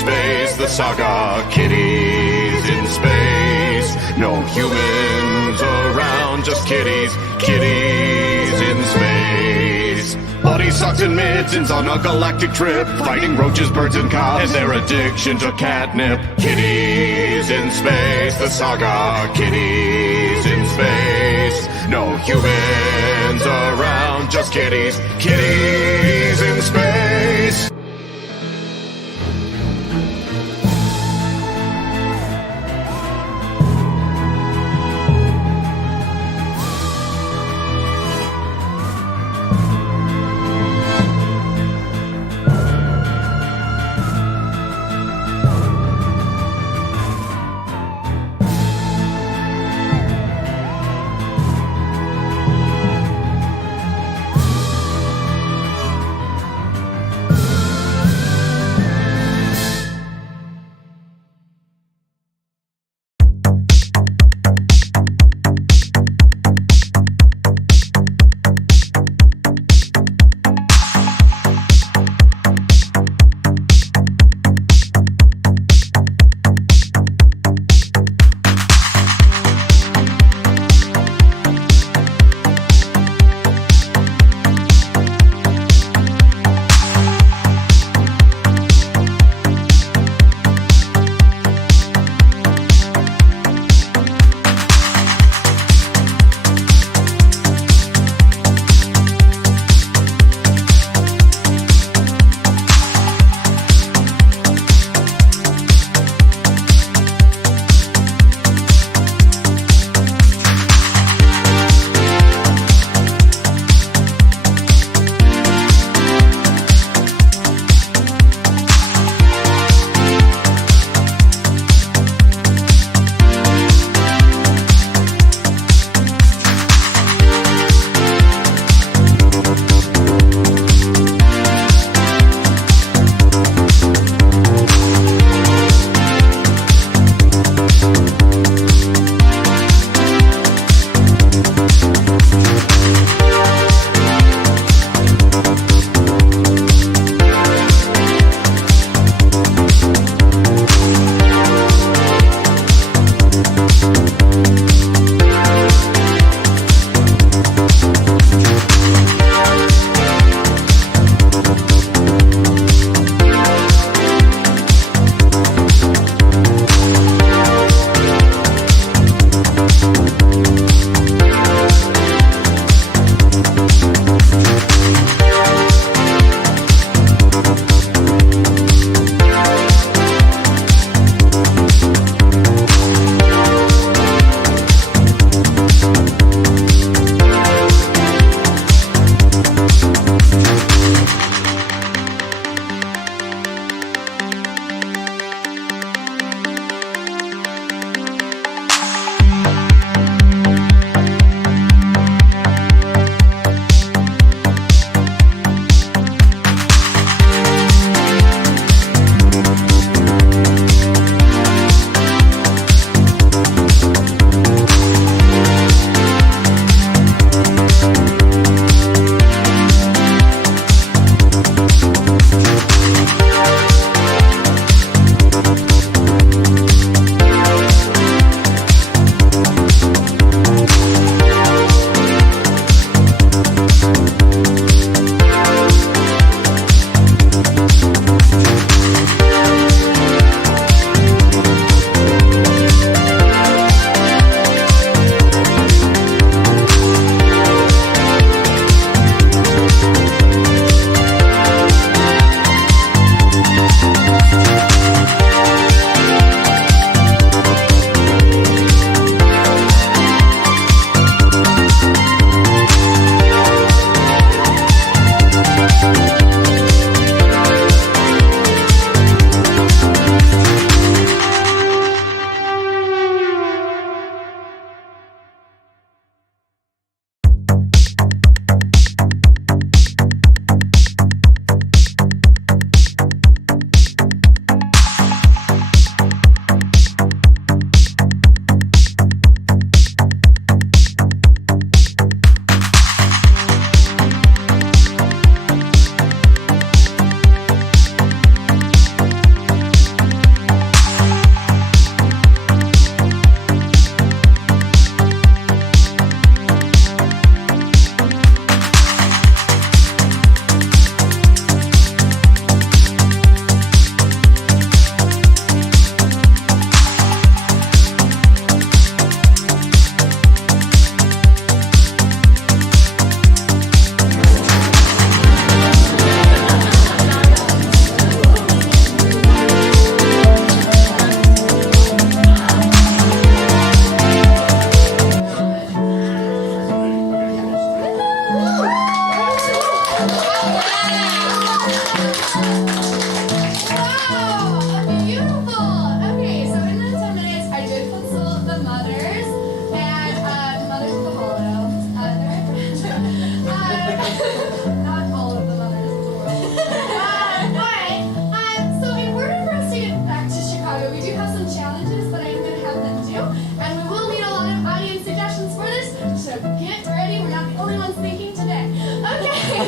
space, the saga, kitties in space. No humans around, just kitties, kitties in space. Body socks and mittens on a galactic trip, fighting roaches, birds, and cows, and their addiction to catnip. Kitties in space, the saga, kitties in space. No humans around, just kitties, kitties in space.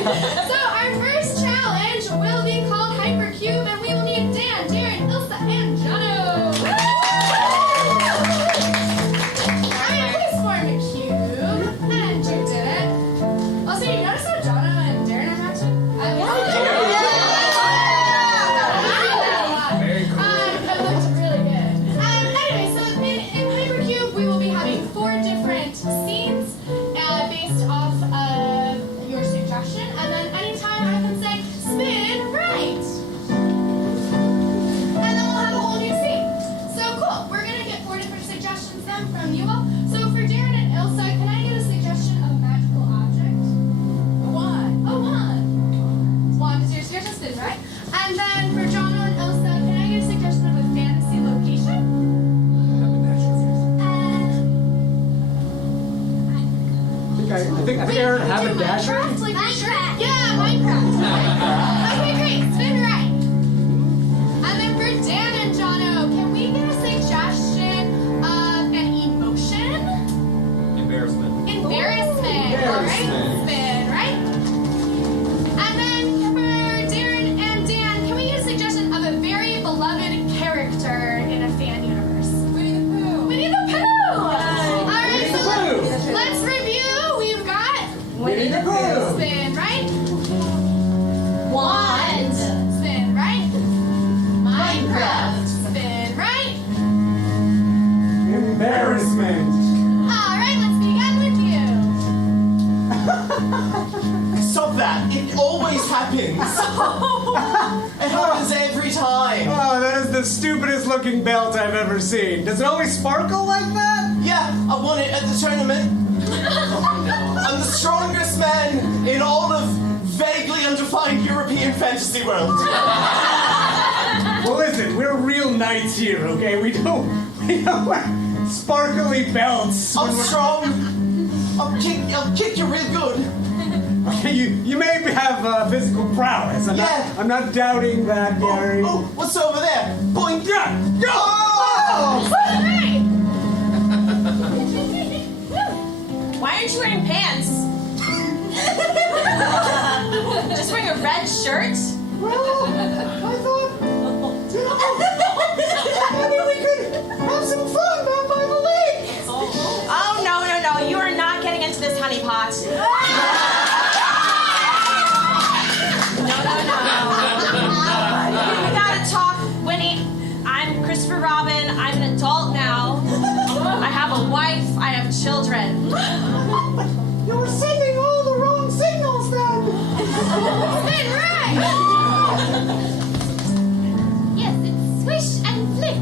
So our first challenge will be called Hypercube, and we will need Dan, Darren, Ilsa, and Jono. Alright, please form a cube. And you did it. Also, you notice how Jono and Darren are matching? Very cool. That looks really good. Anyway, so in Hypercube, we will be having 4 different scenes based off of your suggestion, and then anytime I can say, spin right. And then we'll have a whole new scene. So cool. We're going to get 4 different suggestions then from you all. So for Darren and Ilsa, can I get a suggestion of a magical object? A wand. A wand. Wand is your suggestion, spin right. And then for Jono and Ilsa, can I get a suggestion of a fantasy location? I think Aaron have a dasher. Like Minecraft. Yeah, Minecraft. Okay, great. Spin right. And then for Dan and Jono, can we get a suggestion of an emotion? Embarrassment. Embarrassment. All right. Spin right. And then for Darren and Dan, can we get a suggestion of a very beloved character in a fan universe? Winnie the Pooh. Winnie the Pooh. All right. So let's review. We've got Winnie the Pooh. spin right. Wand. Spin right. Minecraft. Spin right. Embarrassment. All right, let's begin with you. Stop that! It always happens! It happens every time! Oh, that is the stupidest looking belt I've ever seen. Does it always sparkle like that? Yeah, I won it at the tournament. I'm the strongest man in all of vaguely undefined European fantasy world. Well, listen, we're real knights here, okay? We don't wear sparkly belts. I'm strong. I'll kick you real good. Okay, you may have physical prowess. I'm not doubting that, Gary. Oh, what's over there? Boink! Yeah! Go! Oh! Right. Why aren't you wearing pants? Just wearing a red shirt? Well, I thought, maybe we could have some fun down by the lake. Oh, no. You are not getting into this honeypot. No. We gotta talk, Winnie. I'm Christopher Robin. I'm an adult now. I have a wife. I have children. You're sending all the wrong signals then. Spin right. Yes, it's swish and flick.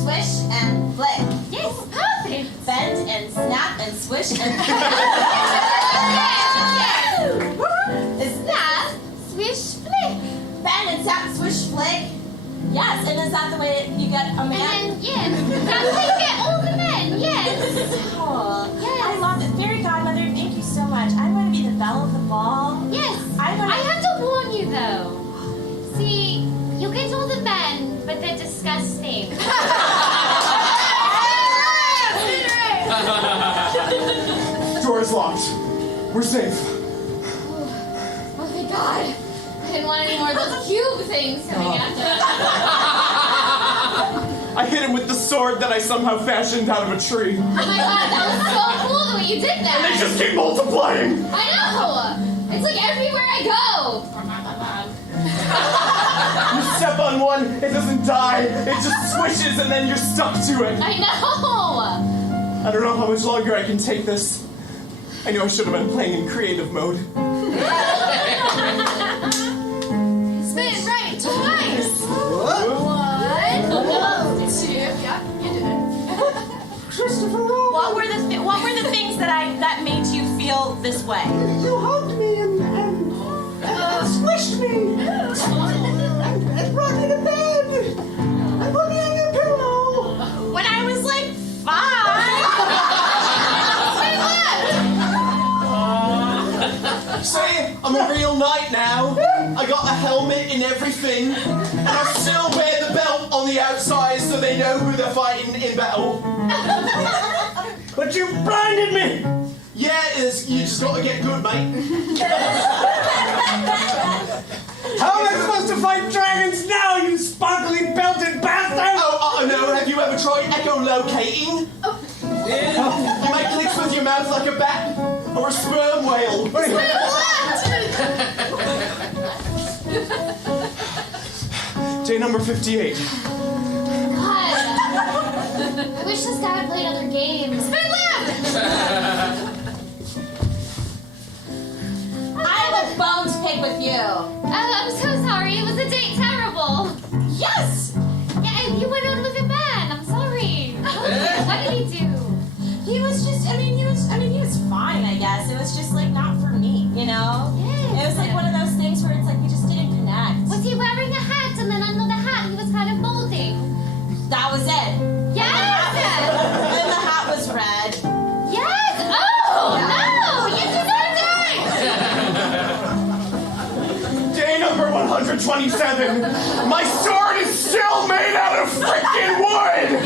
Swish and flick. Yes, perfect. Bend and snap and swish and flick. Snap, swish, flick. Bend and snap, swish, flick. Yes, and is that the way you get a man? And yes, that's how you get all the men. Yes. Oh, Yes. I love it. Fairy godmother, thank you so much. I'm going to be the belle of the ball. Yes. I have to warn you though. See, you'll get all the men, but they're disgusting. Door's locked. We're safe. Oh my god. I didn't want any more of those cube things coming after us. I hit him with the sword that I somehow fashioned out of a tree. Oh my god, that was so cool the way you did that. They just keep multiplying! I know. It's like everywhere I go. You step on one, it doesn't die. It just swishes and then you're stuck to it. I know. I don't know how much longer I can take this. I know I should have been playing in creative mode. Spin right twice. What? 1, 2. Yeah, you did it. Christopher Robin. What were the things that made you feel this way? You hugged me and squished me. And brought me to bed. And put me on your pillow. When I was like 5. Say, I'm a real knight now. I got a helmet and everything. And I still wear the belt on the outside so they know who they're fighting in battle. But you blinded me. Yeah, you just gotta get good, mate. How am I supposed to fight dragons now, you sparkly belted bastard? Oh, no, have you ever tried echolocating? You make clicks with your mouth like a bat or a sperm whale. Day number 58. God. I wish this guy had played other games. I have a bone to pick with you. Oh, I'm so sorry. Was the date terrible? Yes! Yeah, you went out with a man. I'm sorry. What did he do? He was just, he was fine, I guess. It was just, like, not for me, you know? Yes. It was, like, one of those things where it's, like, we just didn't connect. Was he wearing a hat and then under the hat he was kind of molding? That was it. Yes! And the hat was red. Yes! Oh, no! You deserved it! Day number 127. My sword is still made out of freaking wood!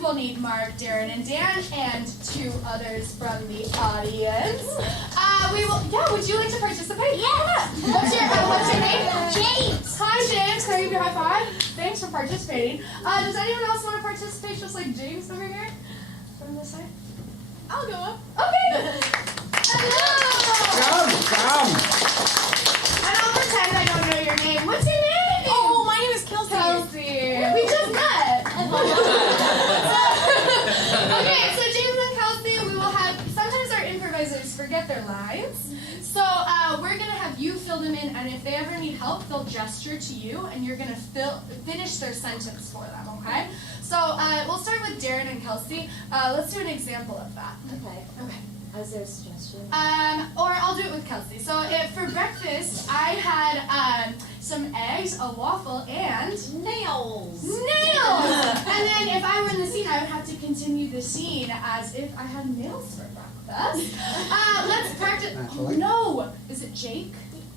We'll need Mark, Darren, and Dan, and 2 others from the audience. Would you like to participate? Yeah. What's your name? James. Hi, James. Can I give you a high five? Thanks for participating. Does anyone else want to participate just like James over here? From this side? I'll go up. Okay. Hello. Come. And I'll pretend I don't know your name. What's your name? Oh, my name is Kelsey. Kelsey. We just met. Okay, so James and Kelsey, we will have, sometimes our improvisers forget their lines. So we're going to have you fill them in, and if they ever need help, they'll gesture to you, and you're going to finish their sentence for them, okay? So we'll start with Darren and Kelsey. Let's do an example of that. Okay. Is there a suggestion? Or I'll do it with Kelsey. So for breakfast, I had some eggs, a waffle, and Nails! And then if I were in the scene, I would have to continue the scene as if I had nails for breakfast. Let's practice. Oh, no! Is it Jake?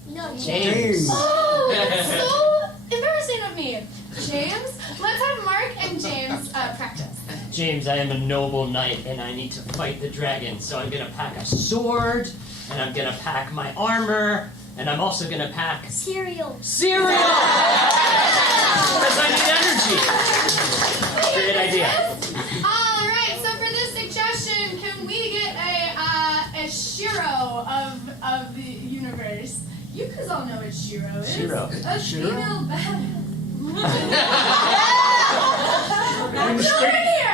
No, James. Oh, that's so embarrassing of me. James, let's have Mark and James practice. James, I am a noble knight and I need to fight the dragon, so I'm gonna pack a sword, and I'm gonna pack my armor, and I'm also gonna pack Cereal. cereal! Because I need energy. Great idea. All right, so for this suggestion, can we get a Shiro of the universe? You guys all know what Shiro is. Shiro. A female badass.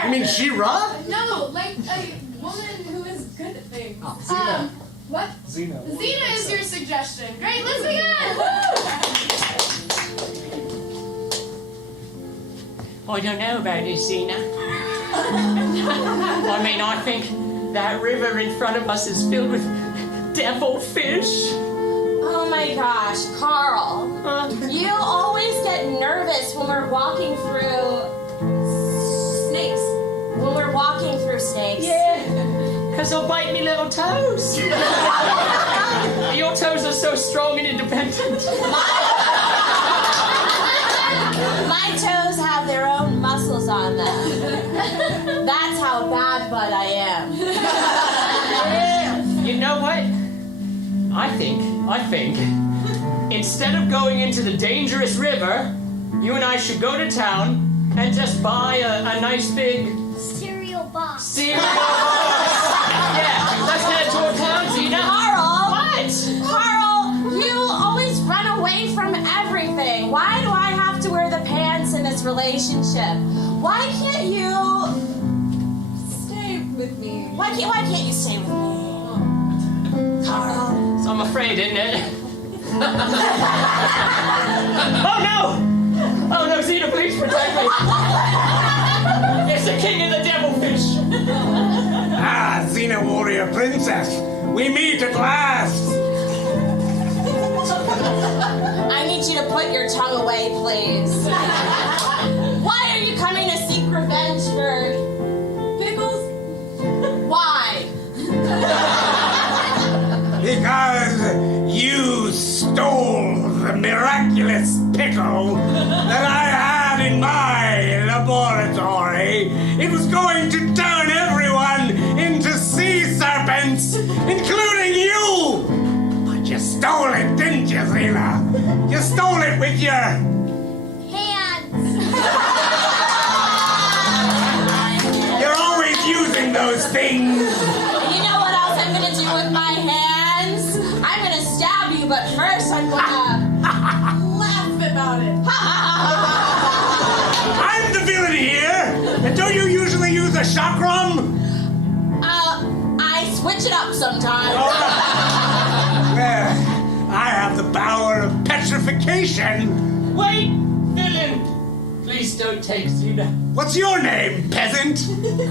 You mean She-Ra? No, like a woman who is good at things. Oh, Xena. What? Xena. Xena is your suggestion. Great, let's begin! I don't know about this, Xena. I mean, I think that river in front of us is filled with devilfish. Oh my gosh, Carl. You always get nervous when we're walking through snakes. When we're walking through snakes. Yeah, because they'll bite me little toes. Your toes are so strong and independent. My toes have their own muscles on them. That's how bad butt I am. You know what? I think, instead of going into the dangerous river, you and I should go to town and just buy a nice big Cereal box. cereal box. Yeah, let's head toward town, Xena. Carl! What? Carl, you always run away from everything. Why do I have to wear the pants in this relationship? Why can't you Stay with me. Why can't you stay with me? Carl. So I'm afraid, isn't it? Oh no! Oh no, Xena, please protect me! It's the king of the devilfish! Ah, Xena warrior princess. We meet at last. I need you to put your tongue away, please. Why are you coming to seek revenge for pickles? Why? Because you stole the miraculous pickle. gecko that I had in my laboratory. It was going to turn everyone into sea serpents, including you. But you stole it, didn't you, Zena? You stole it with your... Hands. You're always using those things. You know what else I'm gonna do with my hands? I'm gonna stab you, but first I'm gonna laugh about it. I'm the villain here. And don't you usually use a chakram? I switch it up sometimes. Well, I have the power of petrification. Wait, villain! Please don't take Zena. What's your name, peasant?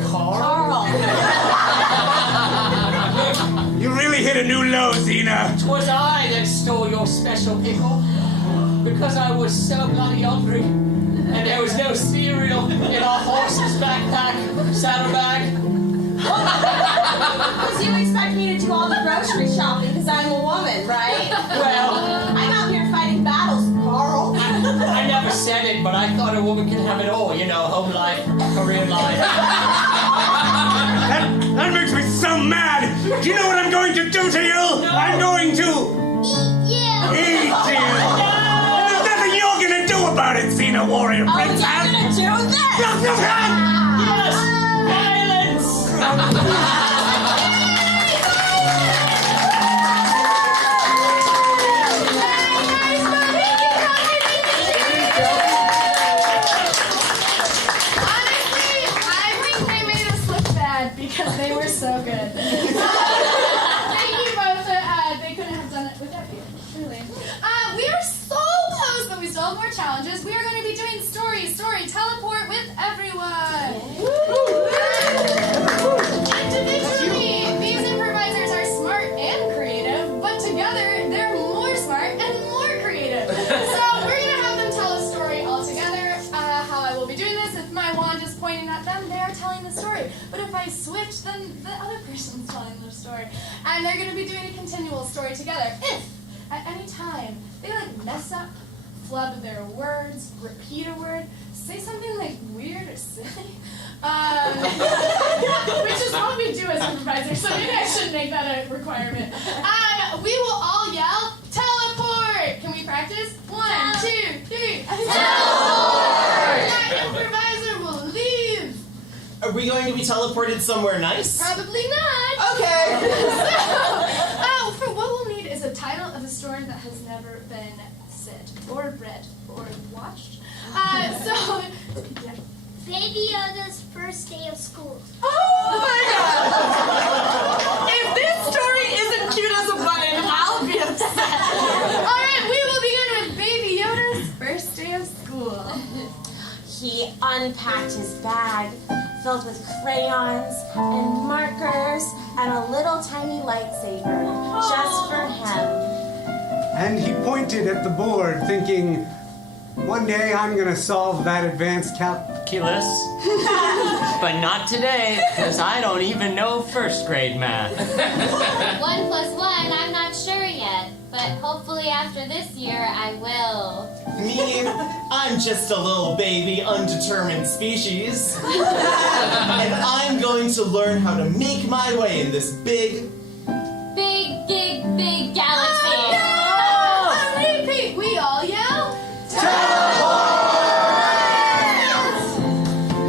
Carl. You really hit a new low, Zena. 'Twas I that stole your special pickle. Because I was so bloody hungry. And there was no cereal in our horse's backpack, saddlebag. Because you expect me to do all the grocery shopping because I'm a woman, right? Well, I'm out here fighting battles, Carl. I never said it, but I thought a woman could have it all. You know, home life, career life. That makes me so mad. Do you know what I'm going to do to you? No. I'm going to eat you. And there's nothing you're going to do about it, Xena Warrior Oh, Princess. you're gonna do this? Yes! Violence! Honestly, I think they made us look bad because they were so good. Thank you both. They couldn't have done it without you. Truly. We are so close, but we still have more challenges. We are going to be doing story, teleport with everyone. Individually, these improvisers are smart and creative, but together they're more smart and more creative. So we're going to have them tell a story all together. How I will be doing this, if my wand is pointing at them, they are telling the story. But if I switch, then the other person's telling the story. And they're going to be doing a continual story together. If, at any time, they mess up, flub their words, repeat a word, say something weird or silly, which is what we do as improvisers, so maybe I should make that a requirement. We will all yell, teleport! Can we practice? 1, 2, 3, teleport! That improviser will leave. Are we going to be teleported somewhere nice? Probably not. Okay. For what we'll need is a title of a story that has never been said or read or watched. Yeah. Baby Yoda's first day of school. Oh my god! If this story isn't cute as a button, I'll be upset. All right, we will begin with Baby Yoda's first day of school. He unpacked his bag filled with crayons and markers and a little tiny lightsaber just for him. And he pointed at the board, thinking, one day I'm going to solve that advanced Calculus. But not today, because I don't even know first grade math. 1 plus 1, I'm not sure yet, but hopefully after this year I will. Me, I'm just a little baby, undetermined species. And I'm going to learn how to make my way in this big... Big galaxy. Oh, no! Repeat, we all yell,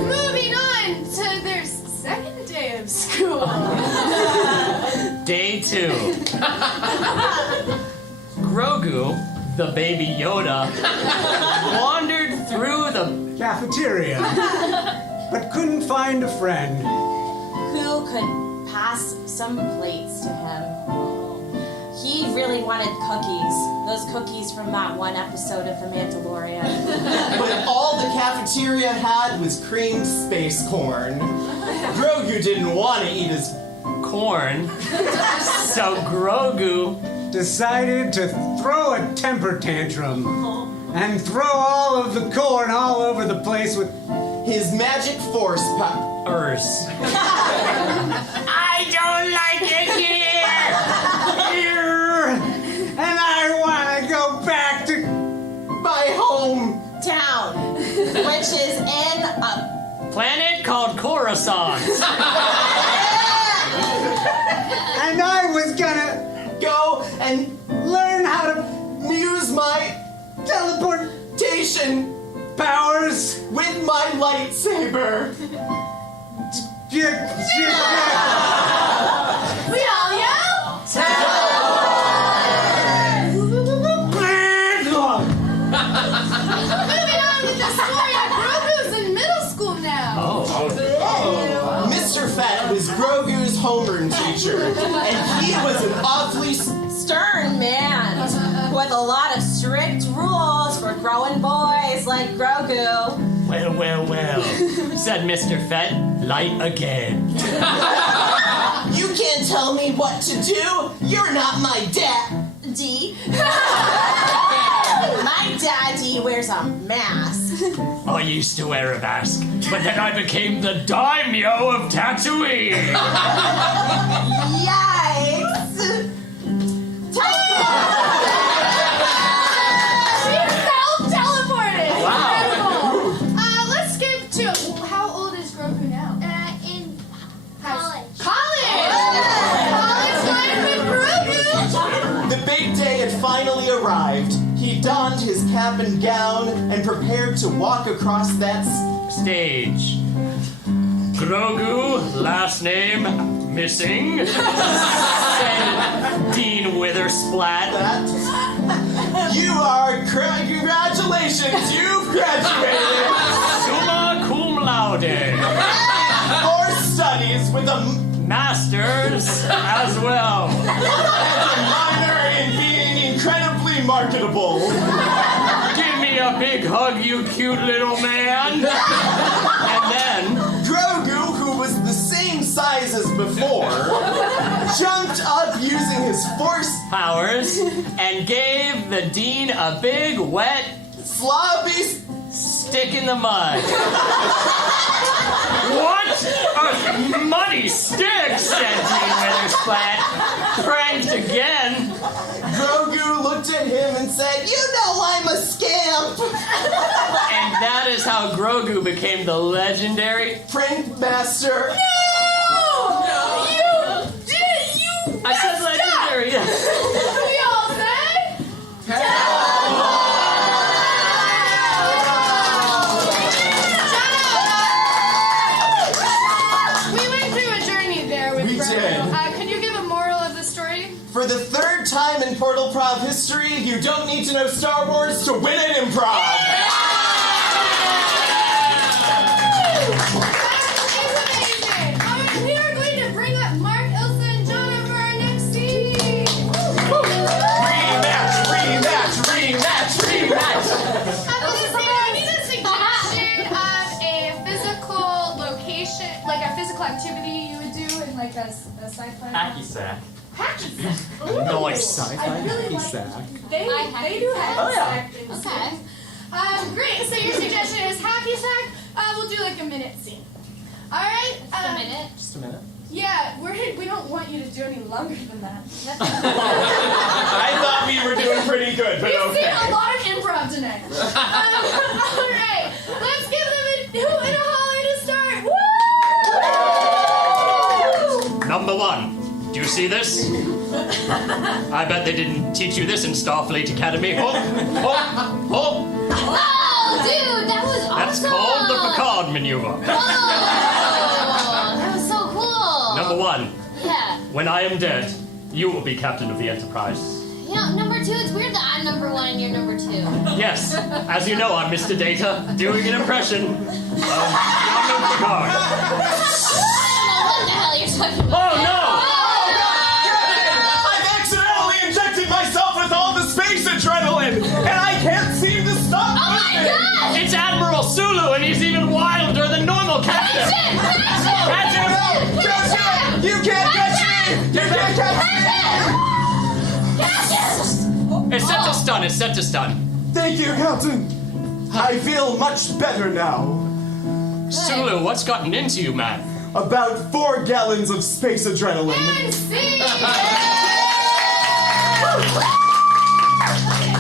moving on to their second day of school. Day 2. Grogu, the baby Yoda, wandered through the cafeteria, but couldn't find a friend. Who could pass some plates to him? He really wanted cookies. Those cookies from that one episode of The Mandalorian. But all the cafeteria had was creamed space corn. Grogu didn't want to eat his... corn. So Grogu decided to throw a temper tantrum and throw all of the corn all over the place with his magic force powers. I don't like it here! And I want to go back to my home croissants. And I was gonna Go and learn how to use my teleportation powers. with my lightsaber. We all yell. Moving on with the story. Grogu's in middle school now. Mr. Fat was Grogu's homeroom teacher, and he was an awfully Stern man with a lot of strict rules for growing boys like Grogu. Well, said Mr. Fett, light again. You can't tell me what to do. You're not my daddy. My daddy wears a mask. I used to wear a mask, but then I became the daimyo of Tatooine. Yikes! She self-teleported. Wow. Incredible. Let's skip to how old is Grogu now? In College. college. College life with Grogu. The big day had finally arrived. He donned his cap and gown and prepared to walk across that Stage. Grogu, last name, missing. Said Dean Withersplat. You are congratulations, you've graduated. Summa cum laude. More studies with a Masters as well. minor in being incredibly marketable. Give me a big hug, you cute little man. And then, Grogu, who was the same size as before, jumped up using his force powers, and gave the dean a big, wet floppy. stick in the mud. What a muddy stick, said Dean Withersplat. Pranked again. Grogu looked at him and said, "You know I'm a scamp." And that is how Grogu became the legendary. Prank master. I said legendary. Yeah. We all say. We went through a journey there with We Grogu. did. Could you give a moral of the story? For the third time in Portal-Prov history, you don't need to know Star Wars to win an improv. We are going to bring up Mark, Ilsa, and Jonah for our next team. Rematch. I need a suggestion of a physical location, like a physical activity you would do in like a sci-fi. Hacky sack. Hacky sack. Nice. I really like they do hacky sack things. Okay. Great. So your suggestion is hacky sack. We'll do like a minute scene. All right. A minute. Just a minute. Yeah, we don't want you to do any longer than that. I thought we were doing pretty good, but We've seen a okay. lot of improv tonight. All right, let's give them a hoot and a holler to start. Woo! Number one. Do you see this? I bet they didn't teach you this in Starfleet Academy. Oh. Oh, dude, that was awesome. That's called the Picard maneuver. Whoa, that was so cool. Number one. Yeah. When I am dead, you will be captain of the Enterprise. Yeah, number two, it's weird that I'm number one and you're number two. Yes, as you know, I'm Mr. Data, doing an impression of Jean-Luc Picard. I don't know what the hell you're talking about. Oh no! I've accidentally injected myself with all the space adrenaline, and I can't seem to stop. Oh my god! It's Admiral Sulu, and he's even wilder than normal captain. Catch him! You can't catch me! You can't catch It's set to stun. It's set to stun. me! Thank you, Captain. I feel much better now. Sulu, what's gotten into you, man? About 4 gallons of space adrenaline. And see.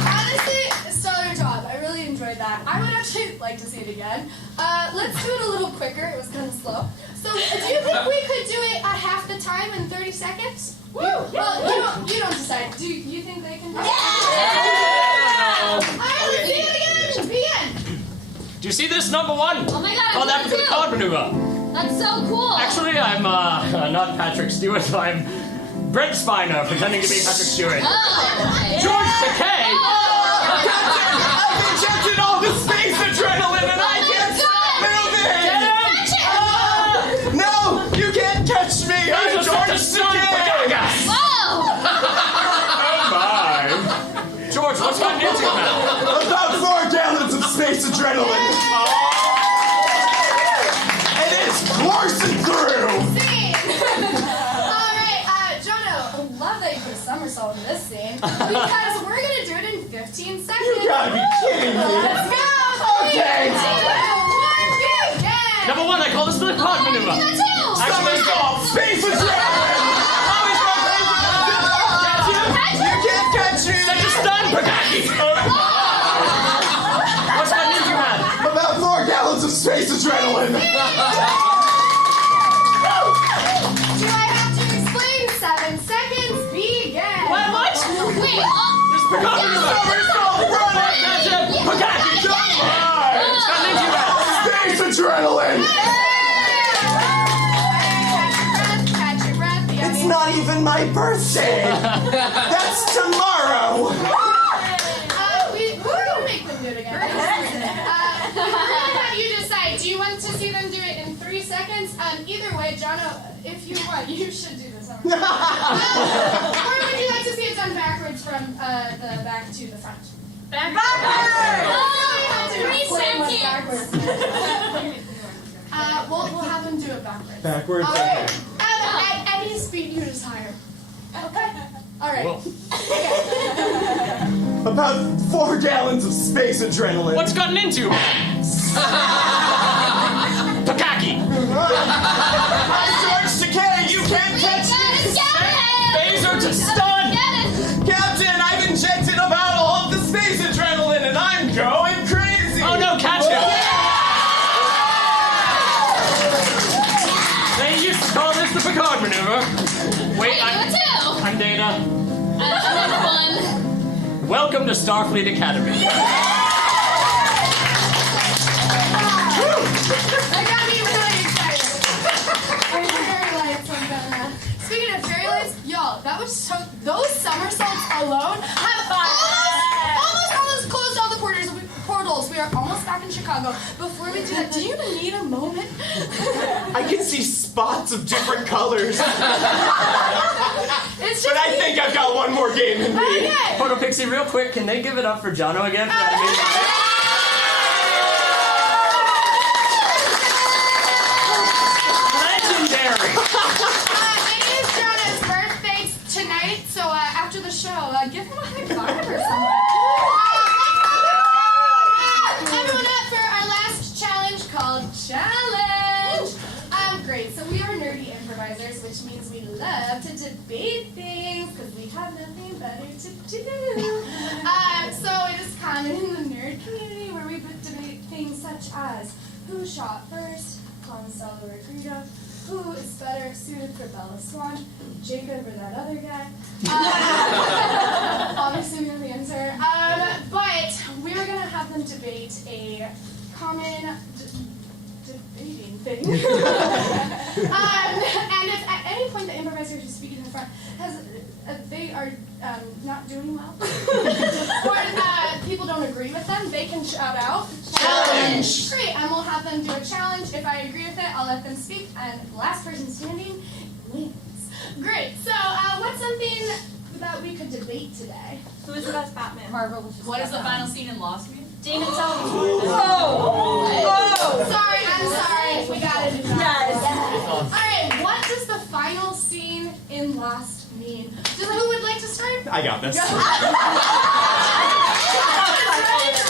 Honestly, stellar job. I really enjoyed that. I would actually like to see it again. Let's do it a little quicker. It was kind of slow. So So, do you think we could do it at half the time in 30 seconds? Woo! Well, you don't decide. Do you think they can do it? Yeah! Alright, let's do it again! Begin! Do you see this number one? Oh my god, Call that I'm the card maneuver. That's so cool. Actually, I'm not Patrick Stewart. I'm Brent Spiner, pretending to be Patrick Stewart. Oh. George Takei! I've injected all the space adrenaline and I can't stop moving! Get him! No! You can't catch me! I'm He's George a son Takei! Whoa! Oh my! George, what's gotten into you now? About 4 gallons of space adrenaline! And it's coursing through! Scene! Alright, Jono, I love that you put a somersault in this scene because we're gonna do it in 15 seconds. You gotta be kidding me! Let's go! Okay. 3, 2, 1, begin! Number one, I call this the card maneuver. Somersault! Space adrenaline! You can't catch me! Set your stun, Pagaki! What's gotten into you, man? About 4 gallons of space adrenaline! Do I have to explain? 7 seconds, begin! What? Wait, This Pagaki maneuver! Somersault! Run it! That's it! Pagaki! Come on! What's gotten into you, man? Space adrenaline! Catch your breath, It's not even my birthday! That's tomorrow! We're gonna make them do it again. We're gonna have you decide. Do you want to see them do it in 3 seconds? Either way, Jono, if you want, you should do this. Or would you like to see it done backwards from the back to the front? Backwards! We'll have them do it backwards. Backwards, All right. At any speed you desire. Okay? All right. Whoa. About 4 gallons of space adrenaline. What's gotten into you, man? Pagaki! I'm George Takei! You can't catch me! Phaser to stun! Captain, I've injected about all of the space adrenaline and I'm going crazy! Oh no, catch him! They used to call this the Picard maneuver. Wait, I'm Dana. Welcome to Starfleet Academy. That got me really excited. Fairy lights, I'm gonna. Speaking of fairy lights, y'all, that was so. Those somersaults alone have almost closed all the portals. We are almost back in Chicago. Before we do that, do you need a moment? I can see spots of different colors. It's just But I think I've got one more game in me. Okay. Photo Pixie, real quick, can they give it up for Jono again for that amazing legendary? It is Jonah's birthday tonight, so after the show, give him a high five or something. Everyone up for our last challenge called Challenge. Great. So we are nerdy improvisers, which means we love to debate things because we have nothing better to do. So it is common in the nerd community where we debate things such as who shot first, Han Solo or Greedo, who is better suited for Bella Swan, Jacob or that other guy. Obviously we know the answer. But we were going to have them debate a common debating thing. And if at any point the improviser who's speaking in the front they are not doing well, or people don't agree with them, they can shout out challenge. Great, and we'll have them do a challenge. If I agree with it, I'll let them speak, and the last person standing wins. Great. So, what's something that we could debate today? Who is the best Batman? Marvel was just What is the final scene in Lost mean? David Selby. Sorry, I'm sorry. We gotta do that. Yes. Alright, what does the final scene in Lost mean? Who would like to start? I got this.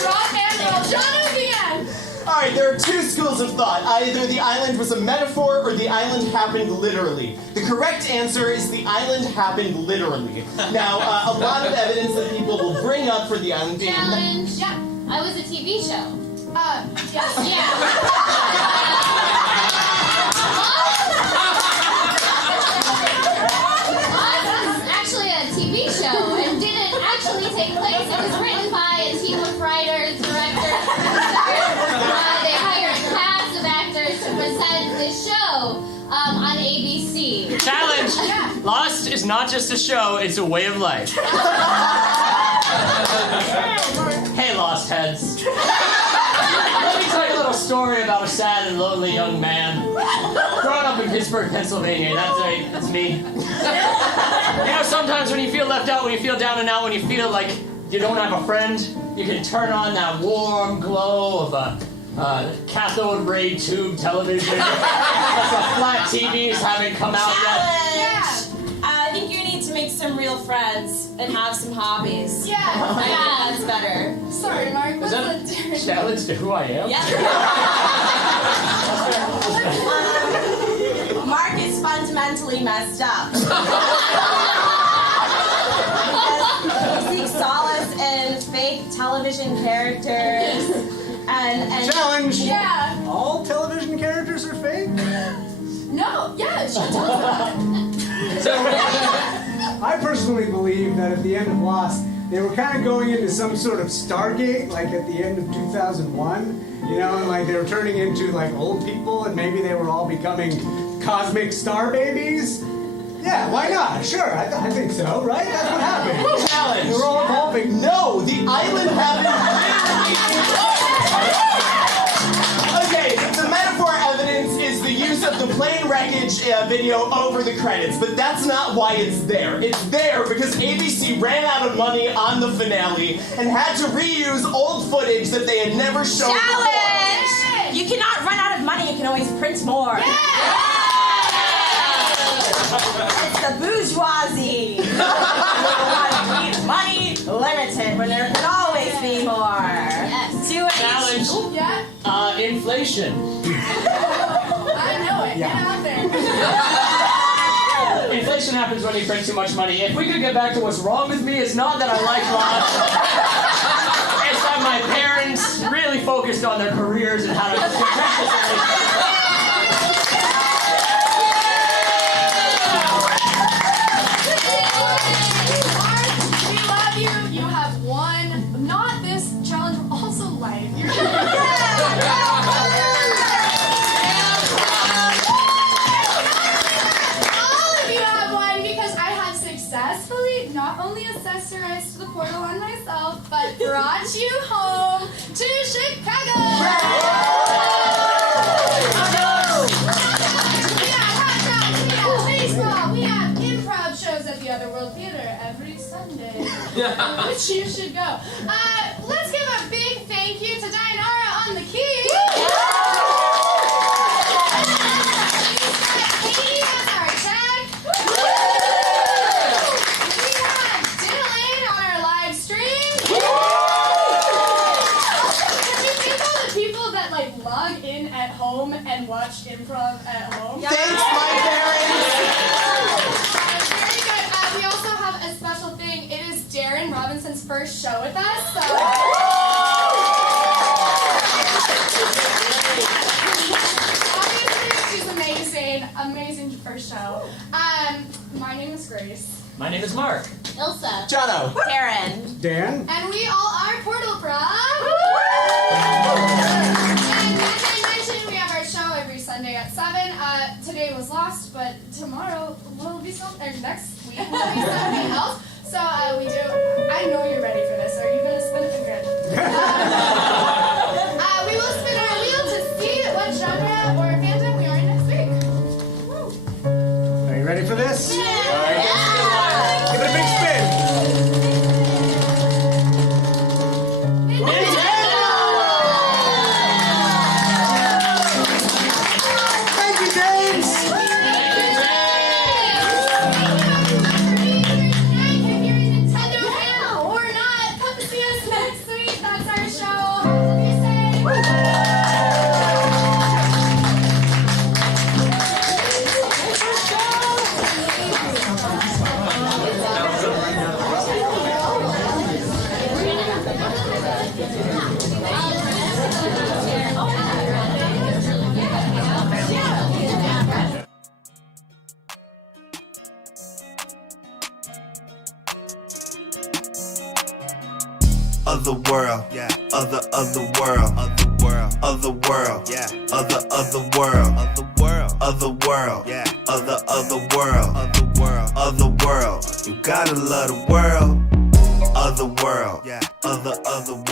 Rock and roll. John again. Alright, there are two schools of thought. Either the island was a metaphor or the island happened literally. The correct answer is the island happened literally. Now, a lot of evidence that people will bring up for the island being... Challenge. Yeah. I was a TV show. Yes. Yeah. to take place. It was written by a team of writers, directors, producers. They hired a cast of actors to present this show on ABC. Challenge! Lost is not just a show, it's a way of life. Hey, Lost heads. Let me tell you a little story about a sad and lonely young man. Growing up in Pittsburgh, Pennsylvania, that's right, that's me. You know, sometimes when you feel left out, when you feel down and out, when you feel like you don't have a friend, you can turn on that warm glow of a cathode ray tube television. That's the flat TVs haven't come out yet. I think you need to make some real friends and have some hobbies. Yeah. I think that's better. Sorry, Mark. Is What's that the a difference? challenge to who I am? Yeah. Mark is fundamentally messed up. Because he seeks solace in fake television characters and Challenge! Yeah. All television characters are fake? No. Yeah. She tells that. I personally believe that at the end of Lost, they were kind of going into some sort of Stargate, like at the end of 2001, you know, and like they were turning into like old people, and maybe they were all becoming cosmic star babies. Yeah, why not? Sure, I think so, right? That's what happened. Challenge. They were all evolving. No, the island happened. Okay, the metaphor evidence is the use of the plane wreckage video over the credits, but that's not why it's there. It's there because ABC ran out of money on the finale and had to reuse old footage that they had never shown before. challenge! You cannot run out of money, you can always print more. It's the bourgeoisie. Money limited when there can always be more. Yes. Challenge. Yeah. Inflation. I know it. Get out there. Inflation happens when you print too much money. If we could get back to what's wrong with me, it's not that I like Lost. It's that my parents really focused on their careers and how to We love you. You have won. Not this challenge, but also life. You're all of you have won because I have successfully not only accessorized the portal on myself, but brought you home to Chicago. We have hot dogs, we have baseball, we have improv shows at the Otherworld Theater every Sunday, which you should go. Let's give a big thank you to Dayanara on the keys. Katie has our check. We have Dylan on our live stream. Can you think of the people that like log in at home and watch improv at home? Thanks, my parents. Very good. We also have a special thing. It is Darren Robinson's first show with us. So. Obviously, she's amazing. Amazing first show. My name is Grace. My name is Mark. Ilsa. Jono. Darren. Dan? And we all are Portal-Prov. And as I mentioned, we have our show every Sunday at 7. Today was Lost, but tomorrow will be something, next week will be something else. So we do, I know you're ready for this. Are you going to spin it? Good. We will spin our wheel to see what genre or fandom we are in next week. Woo. Are you ready for this? Yeah. Give it a big spin. Thank you, James. Thank you. Otherworld, yeah. Otherworld, Otherworld, Otherworld, yeah. Otherworld, Otherworld, Otherworld, yeah. Otherworld, Otherworld, Otherworld. You gotta love the world. Otherworld, yeah. Otherworld.